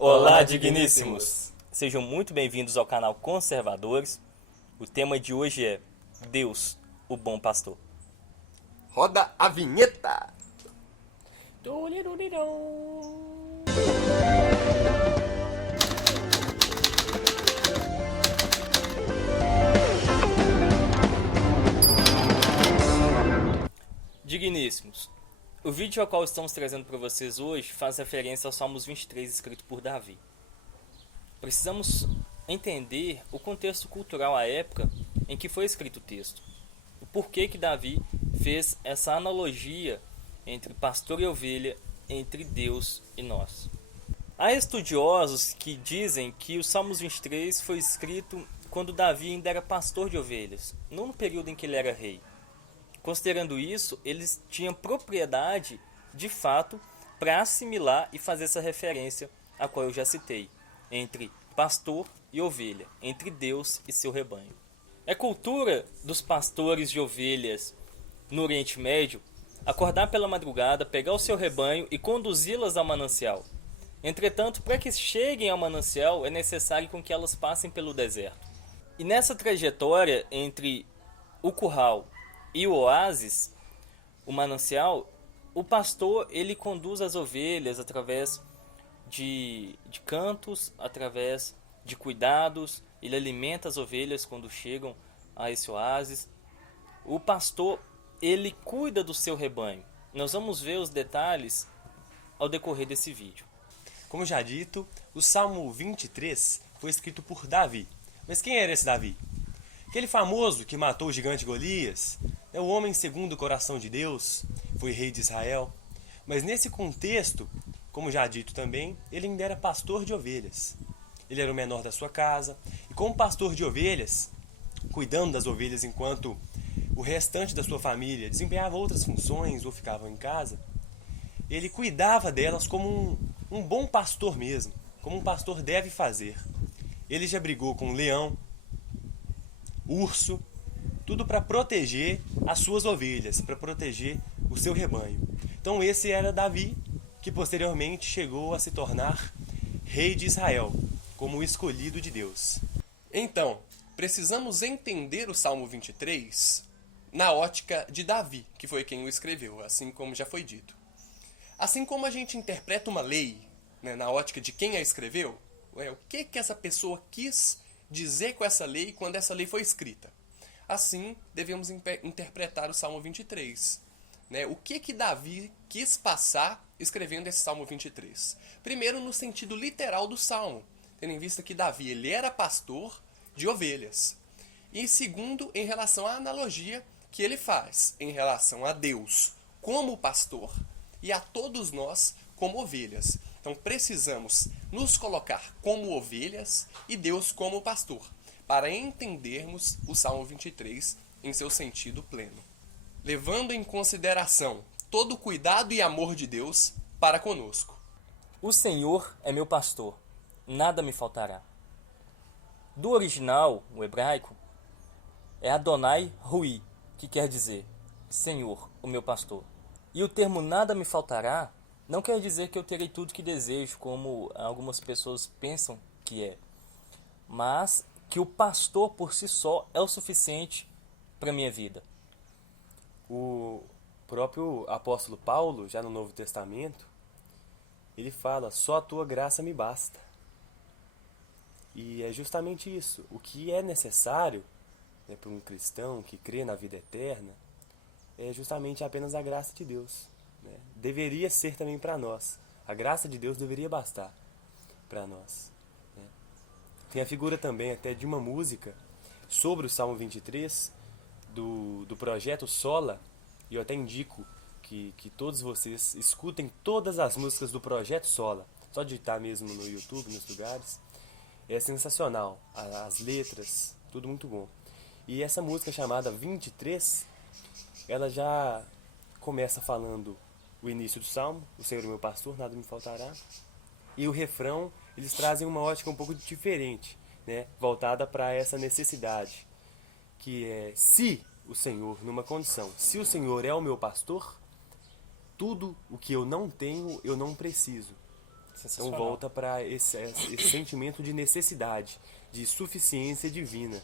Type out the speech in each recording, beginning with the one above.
Olá, digníssimos! Sejam muito bem-vindos ao canal Conservadores. O tema de hoje é Deus, o Bom Pastor. Roda a vinheta! Digníssimos, o vídeo ao qual estamos trazendo para vocês hoje faz referência ao Salmos 23 escrito por Davi. Precisamos entender o contexto cultural à época em que foi escrito o texto. O porquê que Davi fez essa analogia entre pastor e ovelha, entre Deus e nós. Há estudiosos que dizem que o Salmos 23 foi escrito quando Davi ainda era pastor de ovelhas, não no período em que ele era rei. Considerando isso, eles tinham propriedade, de fato, para assimilar e fazer essa referência a qual eu já citei, entre pastor e ovelha, entre Deus e seu rebanho. É cultura dos pastores de ovelhas no Oriente Médio acordar pela madrugada, pegar o seu rebanho e conduzi-las ao manancial. Entretanto, para que cheguem ao manancial, é necessário com que elas passem pelo deserto. E nessa trajetória entre o curral e o oásis, o manancial, o pastor ele conduz as ovelhas através de cantos, através de cuidados, ele alimenta as ovelhas quando chegam a esse oásis. O pastor ele cuida do seu rebanho. Nós vamos ver os detalhes ao decorrer desse vídeo. Como já dito, o Salmo 23 foi escrito por Davi. Mas quem era esse Davi? Aquele famoso que matou o gigante Golias, é o homem segundo o coração de Deus, foi rei de Israel. Mas nesse contexto, como já dito também, ele ainda era pastor de ovelhas. Ele era o menor da sua casa, e como pastor de ovelhas, cuidando das ovelhas enquanto o restante da sua família desempenhava outras funções ou ficavam em casa, ele cuidava delas como um bom pastor mesmo, como um pastor deve fazer. Ele já brigou com leão, urso, tudo para proteger as suas ovelhas, para proteger o seu rebanho. Então esse era Davi, que posteriormente chegou a se tornar rei de Israel, como o escolhido de Deus. Então, precisamos entender o Salmo 23 na ótica de Davi, que foi quem o escreveu, assim como já foi dito. Assim como a gente interpreta uma lei, né, na ótica de quem a escreveu, o que essa pessoa quis dizer com essa lei quando essa lei foi escrita. Assim, devemos interpretar o Salmo 23. Né? O que Davi quis passar escrevendo esse Salmo 23? Primeiro, no sentido literal do Salmo, tendo em vista que Davi ele era pastor de ovelhas. E segundo, em relação à analogia que ele faz em relação a Deus como pastor e a todos nós como ovelhas. Então precisamos nos colocar como ovelhas e Deus como pastor, para entendermos o Salmo 23 em seu sentido pleno. Levando em consideração todo o cuidado e amor de Deus para conosco. O Senhor é meu pastor, nada me faltará. Do original, o hebraico, é Adonai Rui, que quer dizer Senhor, o meu pastor. E o termo nada me faltará não quer dizer que eu terei tudo que desejo, como algumas pessoas pensam que é, mas que o pastor por si só é o suficiente para a minha vida. O próprio apóstolo Paulo, já no Novo Testamento, ele fala, só a tua graça me basta. E é justamente isso. O que é necessário, né, para um cristão que crê na vida eterna é justamente apenas a graça de Deus. Né? Deveria ser também para nós. A graça de Deus deveria bastar para nós. Né? Tem a figura também até de uma música sobre o Salmo 23, do projeto Sola, e eu até indico que todos vocês escutem todas as músicas do projeto Sola, só digitar mesmo no YouTube, nos lugares. É sensacional, as letras, tudo muito bom. E essa música chamada 23, ela já começa falando o início do Salmo, o Senhor é meu pastor, nada me faltará. E o refrão, eles trazem uma ótica um pouco diferente, né? Voltada para essa necessidade, que é, se o Senhor, numa condição, se o Senhor é o meu pastor, tudo o que eu não tenho, eu não preciso. Então Sensacional. volta para esse sentimento de necessidade, de suficiência divina,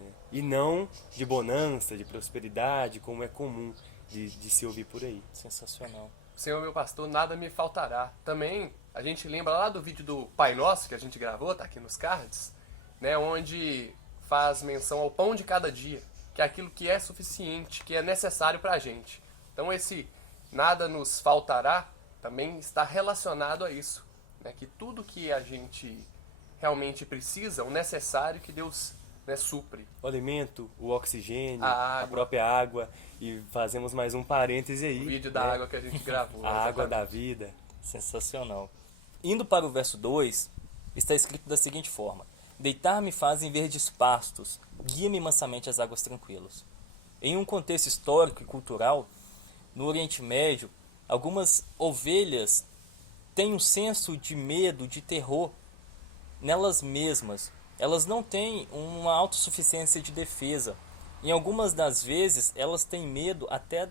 né? E não de bonança, de prosperidade, como é comum de se ouvir por aí. Sensacional. Senhor meu pastor, nada me faltará. Também a gente lembra lá do vídeo do Pai Nosso que a gente gravou, tá aqui nos cards, né, onde faz menção ao pão de cada dia, que é aquilo que é suficiente, que é necessário pra gente. Então esse nada nos faltará também está relacionado a isso, né, que tudo que a gente realmente precisa, o necessário que Deus, né, supre. O alimento, o oxigênio, A a água. própria água, e fazemos mais um parêntese aí. O vídeo da né? água que a gente gravou. A água exatamente. da vida. Sensacional. Indo para o verso 2, está escrito da seguinte forma: Deitar-me fazem verdes pastos, guia-me mansamente às águas tranquilas. Em um contexto histórico e cultural, no Oriente Médio, algumas ovelhas têm um senso de medo, de terror nelas mesmas. Elas não têm uma autossuficiência de defesa. Em algumas das vezes, elas têm medo até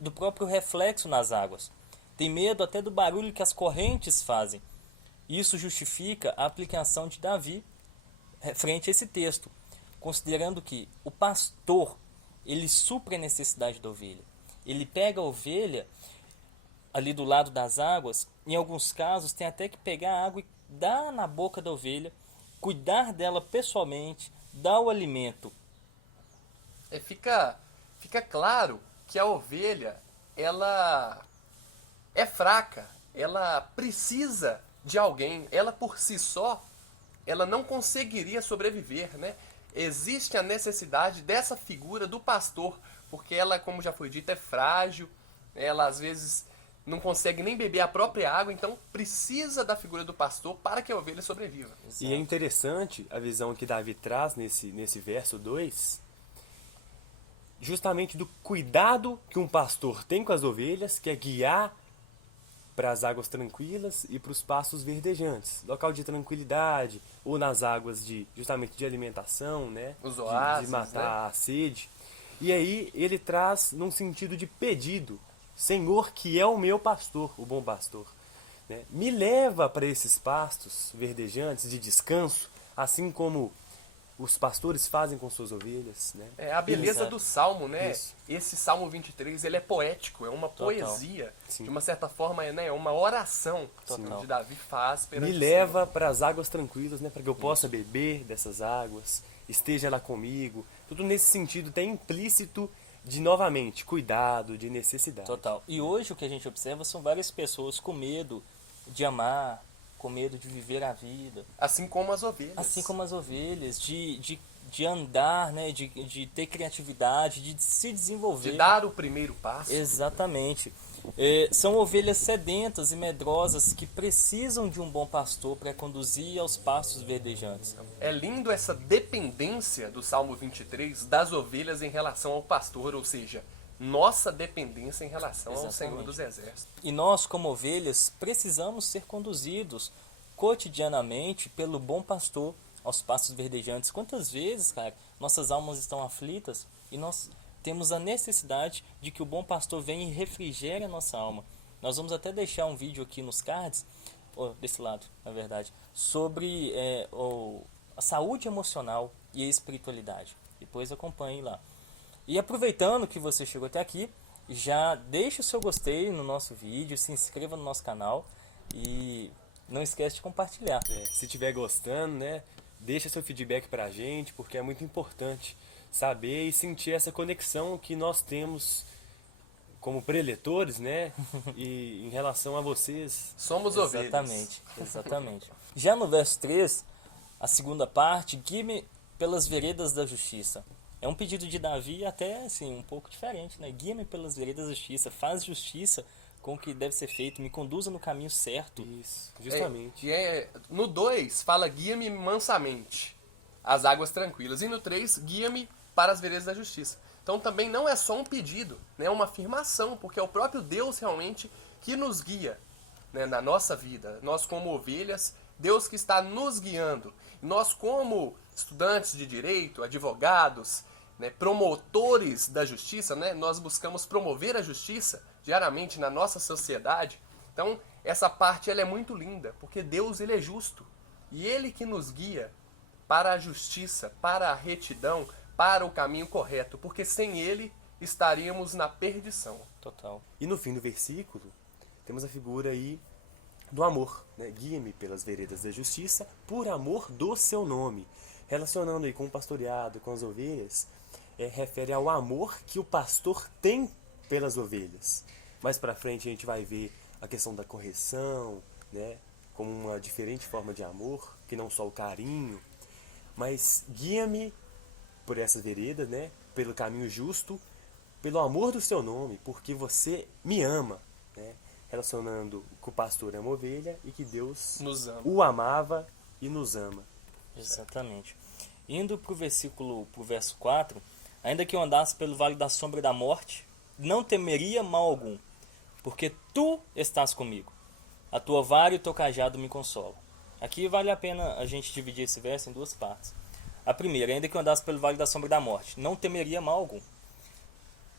do próprio reflexo nas águas. Tem medo até do barulho que as correntes fazem. Isso justifica a aplicação de Davi frente a esse texto, considerando que o pastor, ele supre a necessidade da ovelha. Ele pega a ovelha ali do lado das águas, em alguns casos tem até que pegar a água e dar na boca da ovelha, cuidar dela pessoalmente, dar o alimento. Fica claro que a ovelha, ela é fraca, ela precisa de alguém, ela por si só, ela não conseguiria sobreviver, né? Existe a necessidade dessa figura do pastor, porque ela, como já foi dito, é frágil, ela às vezes não consegue nem beber a própria água, então precisa da figura do pastor para que a ovelha sobreviva. E é interessante a visão que Davi traz nesse verso 2, justamente do cuidado que um pastor tem com as ovelhas, que é guiar para as águas tranquilas e para os pastos verdejantes, local de tranquilidade, ou nas águas justamente de alimentação, né? Os oásis, de matar né? a sede. E aí ele traz num sentido de pedido: Senhor, que é o meu pastor, o bom pastor, né? Me leva para esses pastos verdejantes de descanso, assim como os pastores fazem com suas ovelhas, né? É a beleza Exato. do Salmo, né? Isso. Esse Salmo 23, ele é poético, é uma poesia. Sim. De uma certa forma, é uma oração Total. que Davi faz perante Me o leva para as águas tranquilas, né? Para que eu possa beber dessas águas, esteja lá comigo. Tudo nesse sentido tem implícito de, novamente, cuidado, de necessidade. Total. E hoje o que a gente observa são várias pessoas com medo de amar, com medo de viver a vida. Assim como as ovelhas. Assim como as ovelhas, de andar, né? de ter criatividade, de se desenvolver. De dar o primeiro passo. Exatamente. São ovelhas sedentas e medrosas que precisam de um bom pastor para conduzir aos pastos verdejantes. É lindo essa dependência do Salmo 23 das ovelhas em relação ao pastor, ou seja, nossa dependência em relação ao Exatamente. Senhor dos Exércitos. E nós, como ovelhas, precisamos ser conduzidos cotidianamente pelo bom pastor aos pastos verdejantes. Quantas vezes, cara, nossas almas estão aflitas e nós temos a necessidade de que o bom pastor venha e refrigere a nossa alma. Nós vamos até deixar um vídeo aqui nos cards, desse lado, na verdade, sobre a saúde emocional e a espiritualidade. Depois acompanhe lá. E aproveitando que você chegou até aqui, já deixe o seu gostei no nosso vídeo, se inscreva no nosso canal e não esquece de compartilhar. Se estiver gostando, né? Deixa seu feedback pra gente, porque é muito importante saber e sentir essa conexão que nós temos como preletores, né? E em relação a vocês. Somos ovelhas. Exatamente. Já no verso 3, a segunda parte, guie-me pelas veredas da justiça. É um pedido de Davi até assim, um pouco diferente, né? Guia-me pelas veredas da justiça, faz justiça com o que deve ser feito, me conduza no caminho certo. Isso, justamente. No 2, fala guia-me mansamente às águas tranquilas. E no 3, guia-me para as veredas da justiça. Então também não é só um pedido, né? É uma afirmação, porque é o próprio Deus realmente que nos guia, né? Na nossa vida. Nós como ovelhas, Deus que está nos guiando. Nós como estudantes de direito, advogados, né? Promotores da justiça, né? Nós buscamos promover a justiça diariamente na nossa sociedade. Então essa parte ela é muito linda, porque Deus ele é justo. E ele que nos guia para a justiça, para a retidão, para o caminho correto, porque sem ele estaríamos na perdição. Total. E no fim do versículo, temos a figura aí do amor, né? Guia-me pelas veredas da justiça, por amor do seu nome. Relacionando aí com o pastoreado, com as ovelhas, refere ao amor que o pastor tem pelas ovelhas. Mais pra frente a gente vai ver a questão da correção, né? Como uma diferente forma de amor, que não só o carinho. Mas guia-me por essa vereda, né? Pelo caminho justo, pelo amor do seu nome, porque você me ama, né? Relacionando que o pastor é uma ovelha e que Deus Nos ama. o amava e nos ama. Exatamente. Indo pro verso 4, ainda que eu andasse pelo vale da sombra da morte, não temeria mal algum, porque tu estás comigo. A tua vara e o teu cajado me consolam. Aqui vale a pena a gente dividir esse verso em duas partes. A primeira, ainda que eu andasse pelo vale da sombra da morte, não temeria mal algum.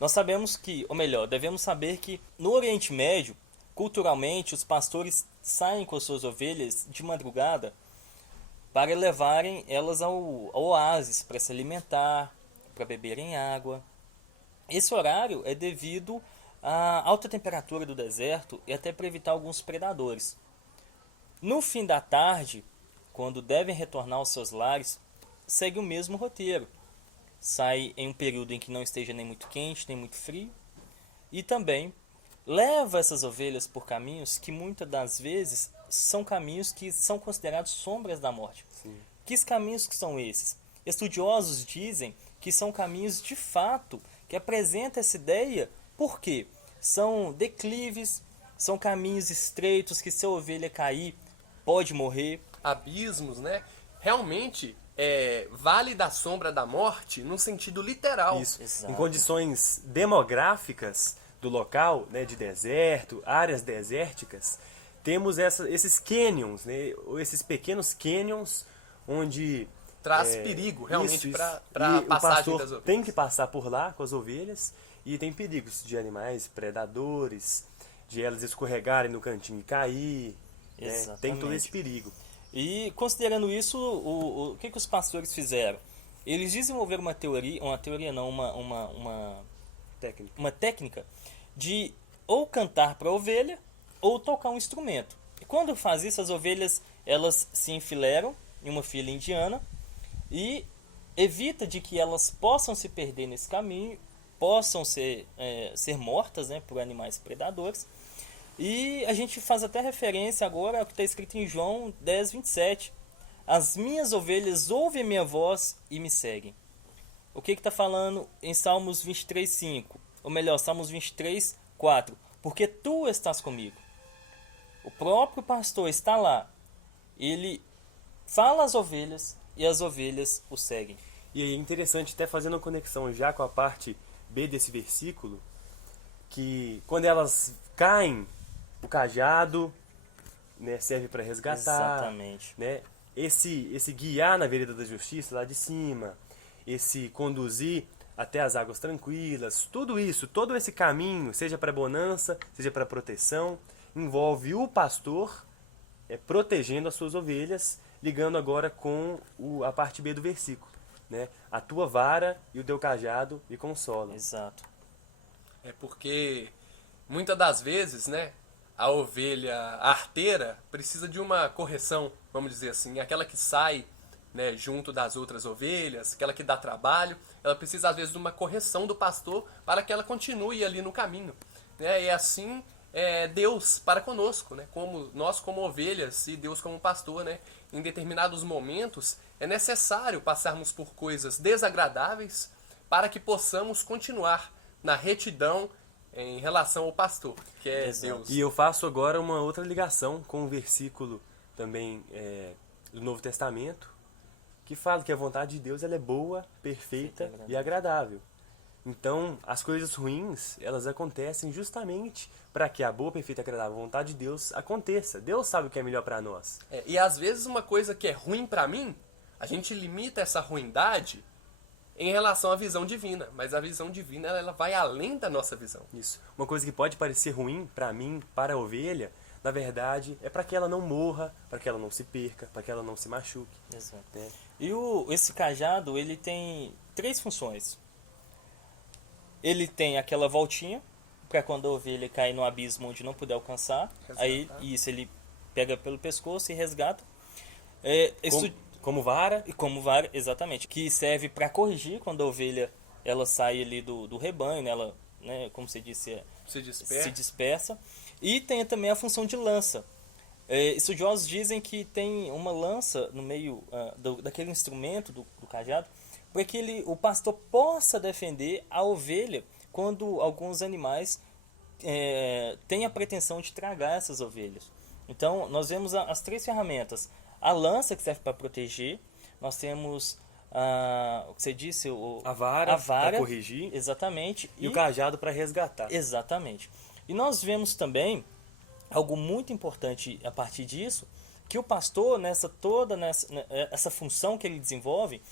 Nós sabemos que, ou melhor, devemos saber que no Oriente Médio, culturalmente, os pastores saem com as suas ovelhas de madrugada para levarem elas ao oásis, para se alimentar, para beberem água. Esse horário é devido à alta temperatura do deserto e até para evitar alguns predadores. No fim da tarde, quando devem retornar aos seus lares, segue o mesmo roteiro. Sai em um período em que não esteja nem muito quente, nem muito frio. E também leva essas ovelhas por caminhos que muitas das vezes são caminhos que são considerados sombras da morte. Sim. Que caminhos que são esses? Estudiosos dizem que são caminhos de fato que apresentam essa ideia. Por quê? São declives, são caminhos estreitos que se a ovelha cair pode morrer. Abismos, né? Realmente vale da sombra da morte no sentido literal. Isso. Exato. Em condições demográficas do local, né, de deserto, áreas desérticas, temos esses canyons, né, esses pequenos canyons onde Traz perigo realmente isso. para a E o passagem pastor das ovelhas. tem que passar por lá com as ovelhas e tem perigos de animais predadores, de elas escorregarem no cantinho e cair, né? Tem todo esse perigo. E considerando isso, o que os pastores fizeram? Eles desenvolveram uma teoria não, Técnica. uma técnica de ou cantar para a ovelha ou tocar um instrumento. E quando faz isso, as ovelhas elas se enfileiram em uma fila indiana e evita de que elas possam se perder nesse caminho, possam ser mortas, né, por animais predadores. E a gente faz até referência agora ao que está escrito em João 10, 27. As minhas ovelhas ouvem a minha voz e me seguem. O que está falando em Salmos 23, 5? Ou melhor, Salmos 23, 4. Porque tu estás comigo. O próprio pastor está lá. Ele fala às ovelhas e as ovelhas o seguem. E aí é interessante, até fazendo uma conexão já com a parte B desse versículo, que quando elas caem, o cajado, né, serve para resgatar. Exatamente. Né? Esse guiar na vereda da justiça lá de cima, esse conduzir até as águas tranquilas, tudo isso, todo esse caminho, seja para bonança, seja para proteção, envolve o pastor protegendo as suas ovelhas, ligando agora com a parte B do versículo. Né? A tua vara e o teu cajado me consolam. Exato. É porque muitas das vezes, né, a ovelha arteira precisa de uma correção, vamos dizer assim, aquela que sai, né, junto das outras ovelhas, aquela que dá trabalho, ela precisa às vezes de uma correção do pastor para que ela continue ali no caminho, né? E assim Deus para conosco, né? Como nós como ovelhas e Deus como pastor, né? Em determinados momentos é necessário passarmos por coisas desagradáveis para que possamos continuar na retidão em relação ao pastor, que é Exato. Deus. E eu faço agora uma outra ligação com o versículo também do Novo Testamento, que fala que a vontade de Deus ela é boa, perfeita e agradável. Então, as coisas ruins, elas acontecem justamente para que a boa, perfeita e agradável vontade de Deus aconteça. Deus sabe o que é melhor para nós. E às vezes uma coisa que é ruim para mim, a gente limita essa ruindade em relação à visão divina, mas a visão divina ela vai além da nossa visão. Isso. Uma coisa que pode parecer ruim para mim, para a ovelha, na verdade, é para que ela não morra, para que ela não se perca, para que ela não se machuque. Exato. Né? E esse cajado, ele tem 3 funções. Ele tem aquela voltinha, para quando a ovelha cair no abismo onde não puder alcançar. Resgatar. Aí, isso, ele pega pelo pescoço e resgata. Como vara. E como vara, exatamente. Que serve para corrigir quando a ovelha ela sai ali do rebanho, né? Ela, né, como você disse, se dispersa. E tem também a função de lança. Estudiosos dizem que tem uma lança no meio daquele instrumento do cajado, para que o pastor possa defender a ovelha quando alguns animais têm a pretensão de tragar essas ovelhas. Então, nós vemos as 3 ferramentas. A lança, que serve para proteger. Nós temos o que você disse, A vara para corrigir. Exatamente. E o cajado para resgatar. Exatamente. E nós vemos também algo muito importante a partir disso, que o pastor, essa função que ele desenvolve,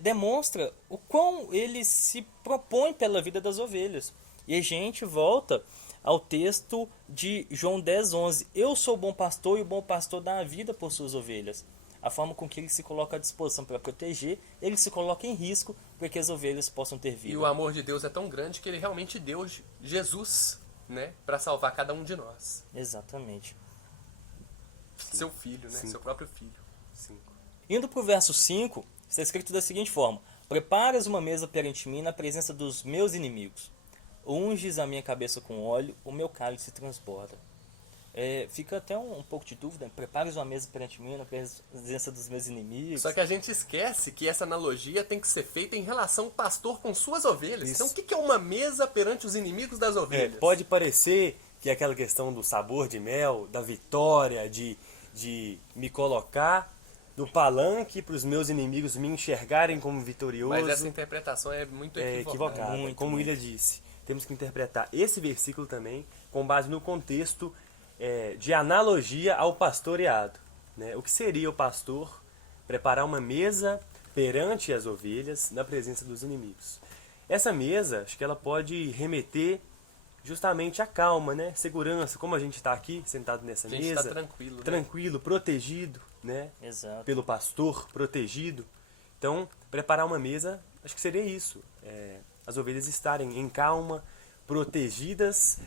demonstra o quão ele se propõe pela vida das ovelhas. E a gente volta ao texto de João 10:11. Eu sou o bom pastor e o bom pastor dá a vida por suas ovelhas. A forma com que ele se coloca à disposição para proteger, ele se coloca em risco para que as ovelhas possam ter vida. E o amor de Deus é tão grande que ele realmente deu Jesus, né, para salvar cada um de nós. Exatamente. Seu filho, né? Seu próprio filho. 5. Indo para o verso 5, está escrito da seguinte forma: Preparas uma mesa perante mim na presença dos meus inimigos. Unges a minha cabeça com óleo, o meu cálice transborda. Fica até um pouco de dúvida. Prepares uma mesa perante mim na presença dos meus inimigos. Só que a gente esquece que essa analogia tem que ser feita em relação ao pastor com suas ovelhas. Isso. Então o que é uma mesa perante os inimigos das ovelhas? Pode parecer que é aquela questão do sabor de mel, da vitória, de me colocar no palanque para os meus inimigos me enxergarem como vitorioso. Mas essa interpretação é muito equivocada. Equivocada. Como William disse, temos que interpretar esse versículo também com base no contexto de analogia ao pastoreado. Né? O que seria o pastor preparar uma mesa perante as ovelhas na presença dos inimigos? Essa mesa, acho que ela pode remeter justamente à calma, né? Segurança, como a gente está aqui sentado nessa mesa. A gente está tranquilo. Tranquilo, protegido, né? Exato. Pelo pastor, protegido. Então, preparar uma mesa, acho que seria isso. As ovelhas estarem em calma, protegidas,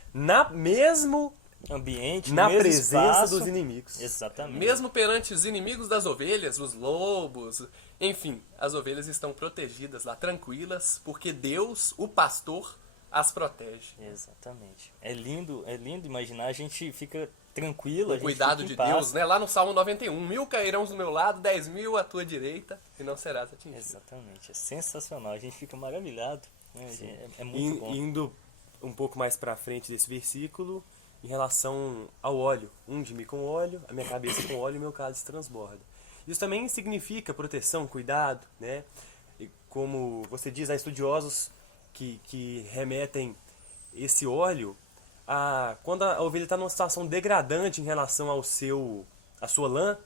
mesmo ambiente, na mesmo presença espaço. dos inimigos. Exatamente. Mesmo perante os inimigos das ovelhas, os lobos, enfim, as ovelhas estão protegidas lá, tranquilas, porque Deus, o pastor, as protege. Exatamente. É lindo imaginar, a gente fica tranquilo, a O gente cuidado fica em de paz. Deus, né? Lá no Salmo 91, 1000 cairão do meu lado, 10.000 à tua direita, e não serás atingido. Exatamente, é sensacional, a gente fica maravilhado, né? É muito bom. Indo um pouco mais para frente desse versículo, em relação ao óleo. Unge-me com óleo, a minha cabeça com óleo e meu cálice transborda. Isso também significa proteção, cuidado, né? E como você diz, há estudiosos que remetem esse óleo a quando a ovelha está numa situação degradante em relação à sua lã,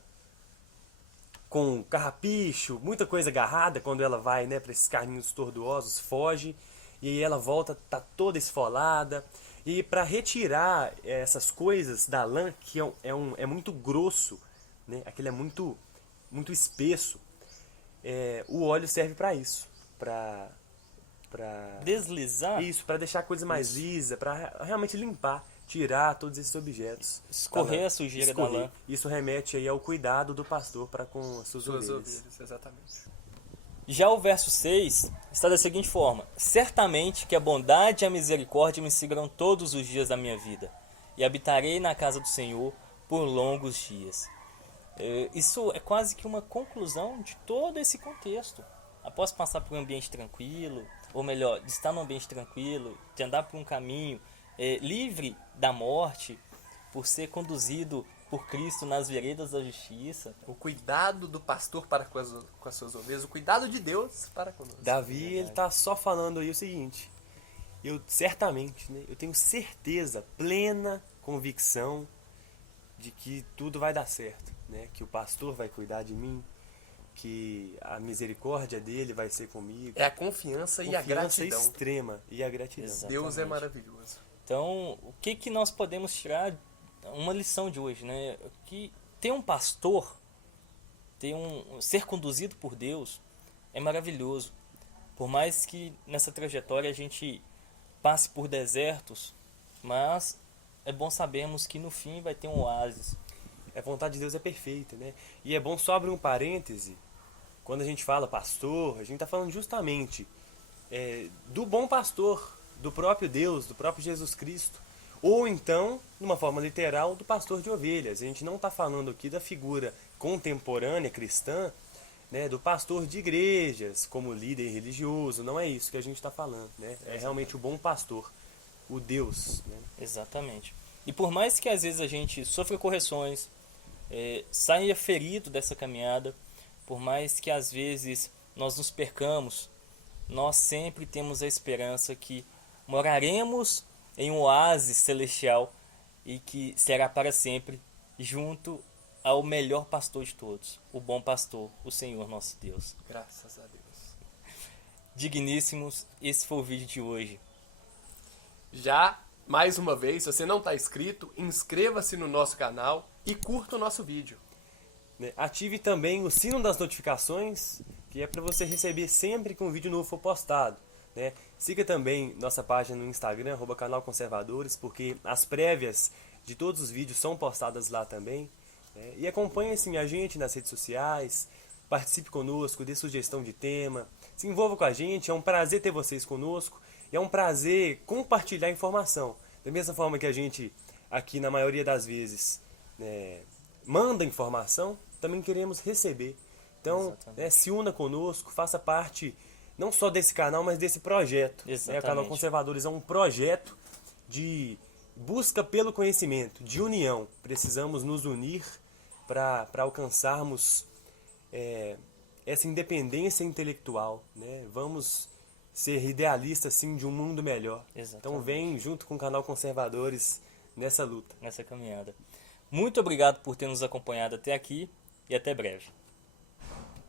com carrapicho, muita coisa agarrada, quando ela vai, né, para esses caminhos tortuosos, foge, e aí ela volta, tá toda esfolada. E para retirar essas coisas da lã, que é muito grosso, né, aquele é muito espesso, o óleo serve para isso, para Deslizar, isso, para deixar a coisa mais lisa, para realmente limpar, tirar todos esses objetos. escorrer a sujeira da lã. Isso remete aí ao cuidado do pastor para com as suas ovelhas. Exatamente. Já o verso 6 está da seguinte forma: Certamente que a bondade e a misericórdia me seguirão todos os dias da minha vida, e habitarei na casa do Senhor por longos dias. Isso é quase que uma conclusão de todo esse contexto. Após passar por um ambiente tranquilo, ou melhor, de estar num ambiente tranquilo, de andar por um caminho livre da morte, por ser conduzido por Cristo nas veredas da justiça. O cuidado do pastor para com as suas ovelhas, o cuidado de Deus para conosco. Davi, ele está só falando aí o seguinte: eu certamente, né, eu tenho certeza, plena convicção de que tudo vai dar certo, né, que o pastor vai cuidar de mim, que a misericórdia dele vai ser comigo. É a confiança e a gratidão. Extrema e a gratidão. Exatamente. Deus é maravilhoso. Então, o que nós podemos tirar uma lição de hoje, né? Que ter um pastor, ser conduzido por Deus é maravilhoso. Por mais que nessa trajetória a gente passe por desertos, mas é bom sabermos que no fim vai ter um oásis. A vontade de Deus é perfeita, né? E é bom só abrir um parêntese. Quando a gente fala pastor, a gente está falando justamente do bom pastor, do próprio Deus, do próprio Jesus Cristo. Ou então, de uma forma literal, do pastor de ovelhas. A gente não está falando aqui da figura contemporânea cristã, né, do pastor de igrejas como líder religioso. Não é isso que a gente está falando, né? É realmente o bom pastor, o Deus, né? Exatamente. E por mais que às vezes a gente sofra correções, saia ferido dessa caminhada, por mais que às vezes nós nos percamos, nós sempre temos a esperança que moraremos em um oásis celestial e que será para sempre junto ao melhor pastor de todos, o bom pastor, o Senhor nosso Deus. Graças a Deus. Digníssimos, esse foi o vídeo de hoje. Já, mais uma vez, se você não está inscrito, inscreva-se no nosso canal e curta o nosso vídeo. Né? Ative também o sino das notificações, que é para você receber sempre que um vídeo novo for postado. Né? Siga também nossa página no Instagram, @canal Conservadores, porque as prévias de todos os vídeos são postadas lá também. Né? E acompanhe assim, a gente nas redes sociais, participe conosco, dê sugestão de tema, se envolva com a gente, é um prazer ter vocês conosco e é um prazer compartilhar informação. Da mesma forma que a gente aqui na maioria das vezes manda informação, também queremos receber. Então, se una conosco, faça parte não só desse canal, mas desse projeto. O Canal Conservadores é um projeto de busca pelo conhecimento, de união. Precisamos nos unir para alcançarmos essa independência intelectual. Né? Vamos ser idealistas sim, de um mundo melhor. Exatamente. Então vem junto com o Canal Conservadores nessa luta. Nessa caminhada. Muito obrigado por ter nos acompanhado até aqui e até breve.